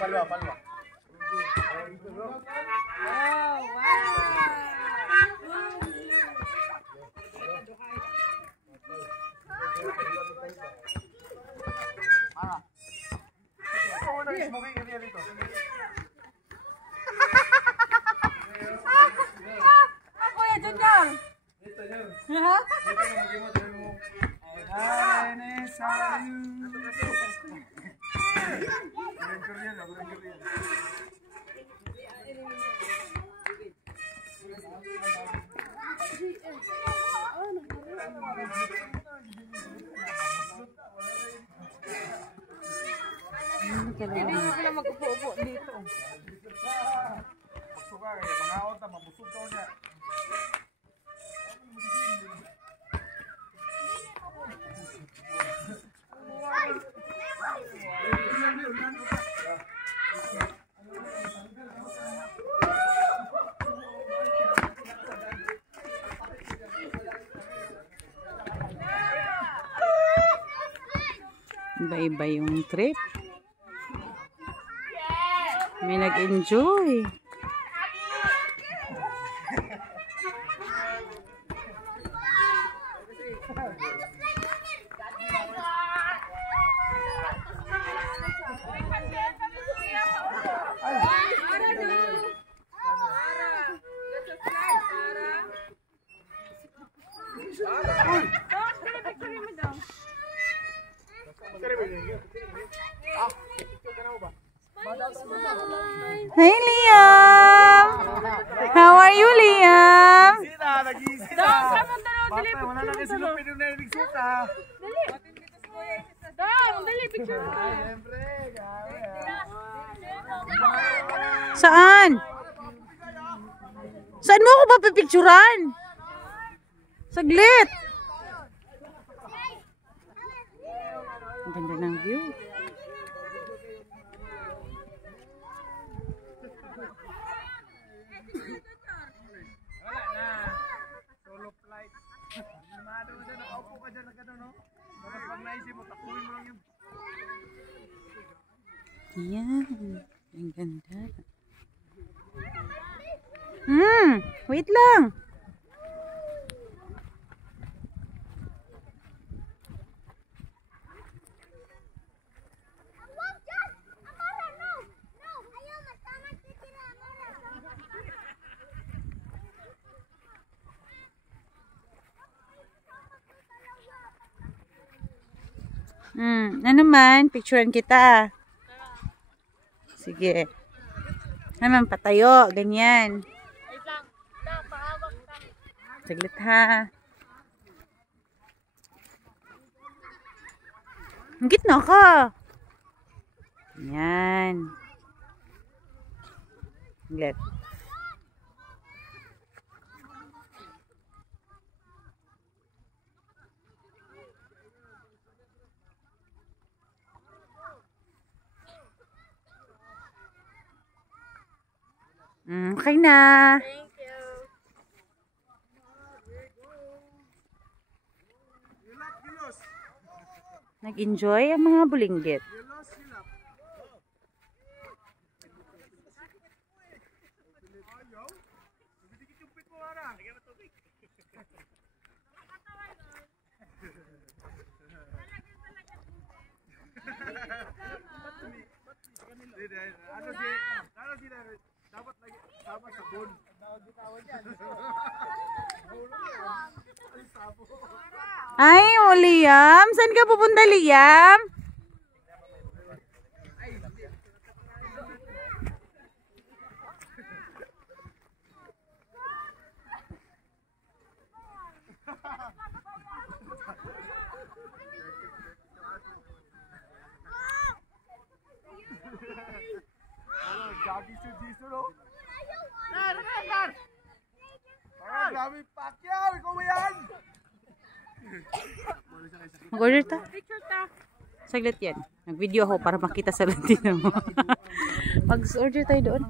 Palwa, palwa. Oh, wow. Ako ya Junior. Ha? Hindi mo pala mag-upo-upo dito. Magsuka kayo, mga otas, mabusog ka niya. Iba-iba yung trip. May nag-enjoy. Hey Liam! How are you, Liam? Wala na kasi sila pinunarinig suka. Dali, picture. Saan? Saan mo ako papipicturan? Saglit. Ang ganda ng view. Solo flight. Namado mo dyan, nakaupo ka dyan, no? Tapos pag naisip mo, takuin mo lang yun. Yan. Ang ganda. Wait lang. Ano man, picturean kita. Sige. Naman patayo, ganyan. Saglit ha. Ang gitna ka. Yan. Saglit. Okay na. Thank you. Nag-enjoy ang mga bulinggit. Dapat lagi sama sabon. Ay, oh Liam. Saan ka pupunta, Liam? Gagi si Jisoo, no? Dar! Ay, grabe Pacquiao, ikaw ba yan? Mag-order ta? Saglit yan. Nag-video ako para makita sa Latino mo. Mag-order tayo doon.